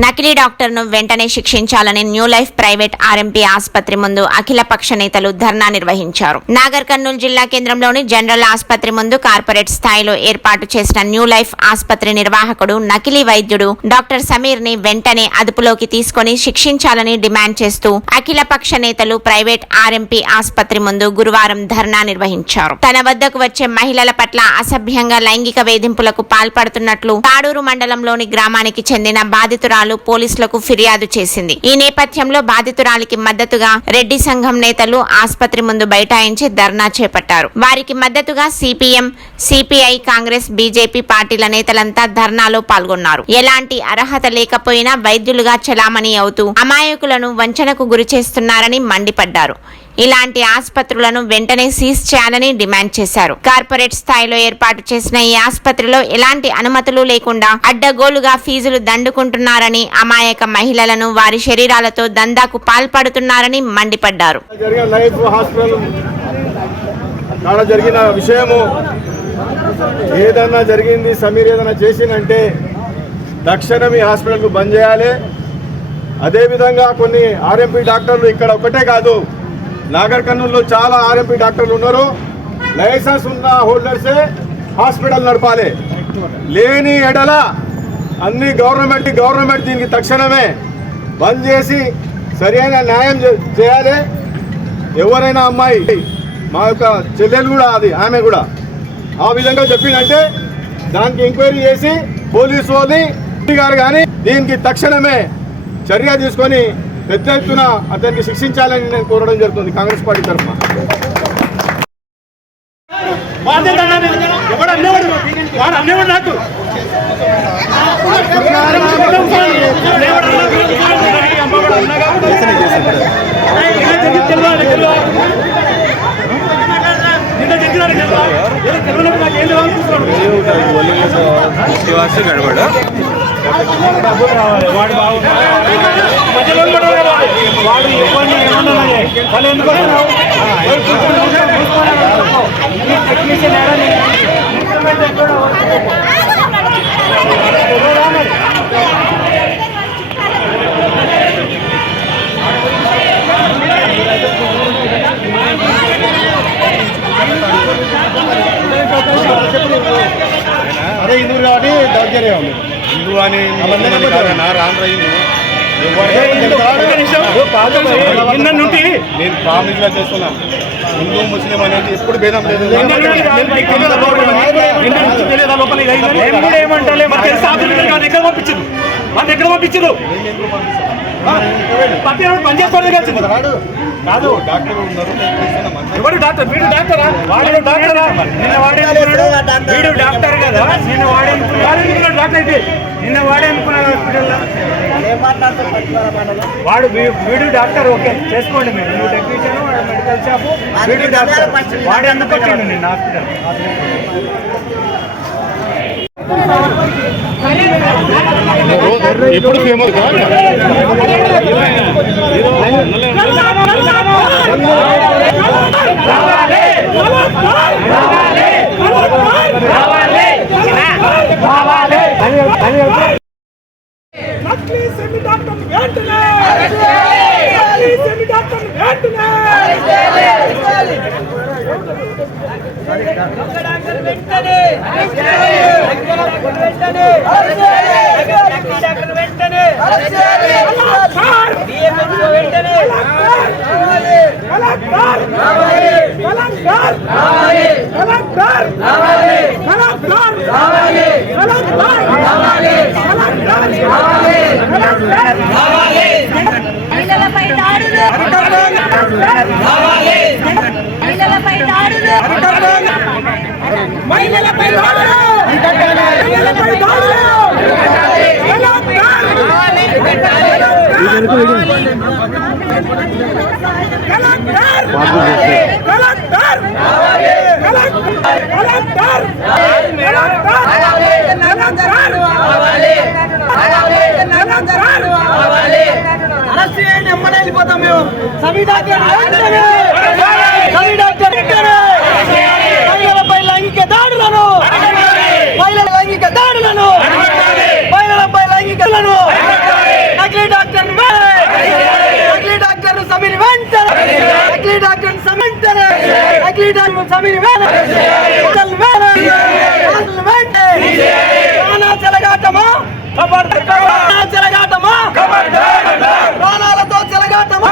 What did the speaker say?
నకిలీ డాక్టర్ను వెంటనే శిక్షించాలని న్యూ లైఫ్ ప్రైవేట్ ఆర్ఎంపీ ఆసుపత్రి ముందు అఖిలపక్ష నేతలు ధర్నా నిర్వహించారు. నాగర్ కర్నూలు జిల్లా కేంద్రంలోని జనరల్ ఆసుపత్రి ముందు కార్పొరేట్ స్థాయిలో ఏర్పాటు చేసిన న్యూ లైఫ్ ఆసుపత్రి నిర్వాహకుడు నకిలీ వైద్యుడు డాక్టర్ సమీర్ని వెంటనే అదుపులోకి తీసుకొని శిక్షించాలని డిమాండ్ చేస్తూ అఖిలపక్ష నేతలు ప్రైవేట్ ఆర్ఎంపీ ఆసుపత్రి ముందు గురువారం ధర్నా నిర్వహించారు. తన వద్దకు వచ్చే మహిళల పట్ల అసభ్యంగా లైంగిక వేధింపులకు పాల్పడుతున్నట్లు తాడూరు మండలంలోని గ్రామానికి చెందిన బాధితురాలు పోలీసులకు ఫిర్యాదు చేసింది. ఈ నేపథ్యంలో బాధితురాలికి మద్దతుగా రెడ్డి సంఘం నేతలు ఆసుపత్రి ముందు బైఠాయించి ధర్నా చేపట్టారు. వారికి మద్దతుగా సిపిఎం సిపిఐ కాంగ్రెస్ బీజేపీ పార్టీల నేతలంతా ధర్నాలో పాల్గొన్నారు. ఎలాంటి అర్హత లేకపోయినా వైద్యులుగా చలామణి అవుతూ అమాయకులను వంచనకు గురి చేస్తున్నారని మండిపడ్డారు. ఇలాంటి ఆసుపత్రులను వెంటనే సీజ్ చేయాలని డిమాండ్ చేశారు. కార్పొరేట్ స్థాయిలో ఏర్పాటు చేసిన ఈ ఆసుపత్రిలో ఎలాంటి అనుమతులు లేకుండా అడ్డగోలుగా ఫీజులు దండుకుంటున్నారని అమాయక మహిళలను వారి శరీరాలతో దందాకు పాల్పడుతున్నారని మండిపడ్డారు. జరిగిన విషయము ఏదన్నా జరిగింది సమీర్ ఏదైనా చేసిందంటే తక్షణం ఈ హాస్పిటల్కు బంద్ చేయాలి. అదేవిధంగా కొన్ని ఆర్ఎంపీ డాక్టర్లు ఇక్కడ ఒకటే కాదు నాగర్ కర్నూలులో చాలా ఆర్ఎంపీ డాక్టర్లు ఉన్నారు. లైసెన్స్ ఉన్న హోల్డర్సే హాస్పిటల్ నడపాలి. లేని ఎడల అన్ని గవర్నమెంట్ గవర్నమెంట్ దీనికి తక్షణమే బంద్ చేసి సరైన న్యాయం చేయాలి. ఎవరైనా అమ్మాయి మా యొక్క చెల్లెలు కూడా అది ఆమె కూడా ఆ విధంగా చెప్పిందంటే దానికి ఎంక్వైరీ చేసి పోలీసు వాళ్ళని గారు కానీ దీనికి తక్షణమే చర్య తీసుకొని పెద్ద ఎత్తున అతనికి శిక్షించాలని నేను కోరడం జరుగుతుంది కాంగ్రెస్ పార్టీ తరఫున. వాడు అన్నేవాడు నాకు. అదే హిందూ కాబట్టి దౌర్జన్యం. ఉంది హిందూ అని రాను నిన్న నుండి నేను ప్రామిస్గా చేస్తున్నాను హిందూ ముస్లిం అనేది ఎప్పుడు భేదం లేదు నిన్న నుండి మీకు తెలియదా కాదు పంపించదు పత్తి పని కాదు డాక్టర్ ఉన్నారు ఎవరు డాక్టర్ వీడు డాక్టరా వాడు డాక్టరా నిన్న వాడే వీడు డాక్టర్ కదా నిన్న వాడే డాక్టర్ అయితే నిన్న వాడే అనుకున్నాడు హాస్పిటల్లో. వాడు వీడు డాక్టర్ ఓకే చేసుకోండి మీరు. నువ్వు టెక్నీషియన్ వాడు మెడికల్ షాప్ వీడు డాక్టర్. వాడే ఎందుకు వచ్చిండు నిన్న హాస్పిటల్. ఇప్పుడు ఫేమస్ నకిలీ సెమీ డాక్టర్! వెంటనే సెమీ డాక్టర్! వెంటనే మహిళలపై దాడులు మహిళలపై దాడులు మహిళలపై దాడులు మహిళలపై దాడులు collector collector collector collector arrest చేయండి ఎమ్మడే వెళ్ళిపోతాం మేము సమీ డాక్టర్ వెంటనే! సమీ డాక్టర్ వెంటనే! మహిళలపై లైంగిక దాడులను మహిళల లైంగిక దాడులను మహిళలపై లైంగికలను వేన అసలు వెంటే. ప్రాణా చెలగాటమా? చెలగాటమా? ప్రాణాలతో చెలగాటమా?